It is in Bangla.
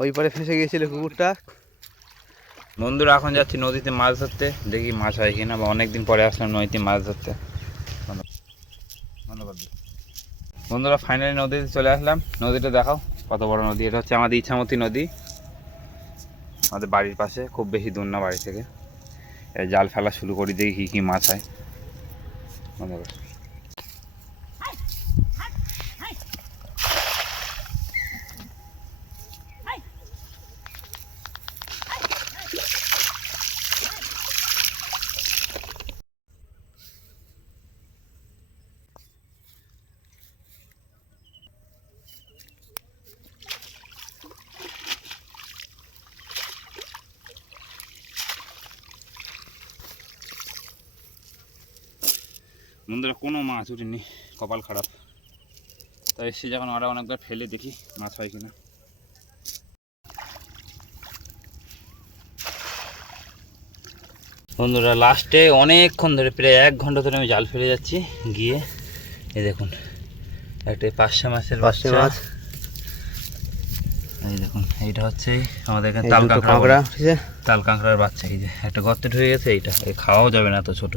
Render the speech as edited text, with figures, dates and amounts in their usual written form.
ওই পারে ফেসে গিয়েছিল কুকুরটা। বন্ধুরা এখন যাচ্ছি নদীতে মাছ ধরতে, দেখি মাছ হয় কিনা, বা অনেকদিন পরে আসলাম নদীতে মাছ ধরতে। বন্ধুরা ফাইনালি নদীতে চলে আসলাম। নদীটা দেখাও কত বড় নদী। এটা হচ্ছে আমাদের ইছামতি নদী, আমাদের বাড়ির পাশে, খুব বেশি দূর না বাড়ি থেকে। জাল ফেলা শুরু করি, দেখি কী কী মাছ হয়। বন্ধুরা কোনো মাছ উঠেনি, কপাল খারাপ। তাই এসে যখন ওরা অনেকবার ফেলে, দেখি মাছ হয় কিনা। বন্ধুরা লাস্টে অনেকক্ষণ ধরে, প্রায় 1 ঘন্টা ধরে আমি জাল ফেলে যাচ্ছি। গিয়ে এই দেখুন একটা পার্শে মাছের মাছ। এই দেখুন এইটা হচ্ছে আমাদের এখানে তাল কাঁকড়া, তাল কাঁকড়ার বাচ্চা। এই যে একটা গর্তে ঢুকে গেছে, এইটা খাওয়াও যাবে না, এত ছোট।